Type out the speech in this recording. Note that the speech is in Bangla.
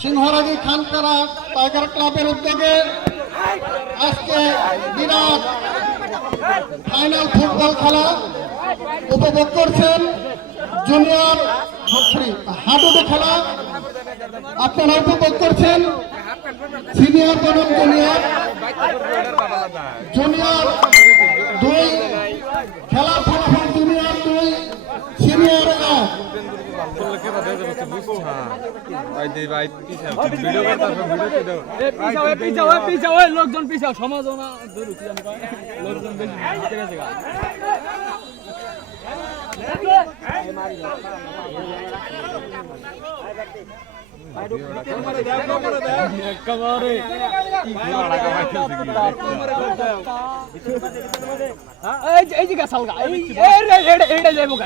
সিংহরাজি খানকারা টাইগার ক্লাবের উদ্যোগে আজকে বিরাট ফাইনাল ফুটবল খেলা উপভোগ করছেন। জুনিয়র হাডুডু খেলা আপনারা উপভোগ করছেন। সিনিয়র বনাম জুনিয়র, জুনিয়র 2 খেলার ফলাফল জুনিয়র 2 সিনিয়র 1। লোকজন পিছাও সমাজনা লোকজন বেশি এই যে গাছালগা এইটা যাইবো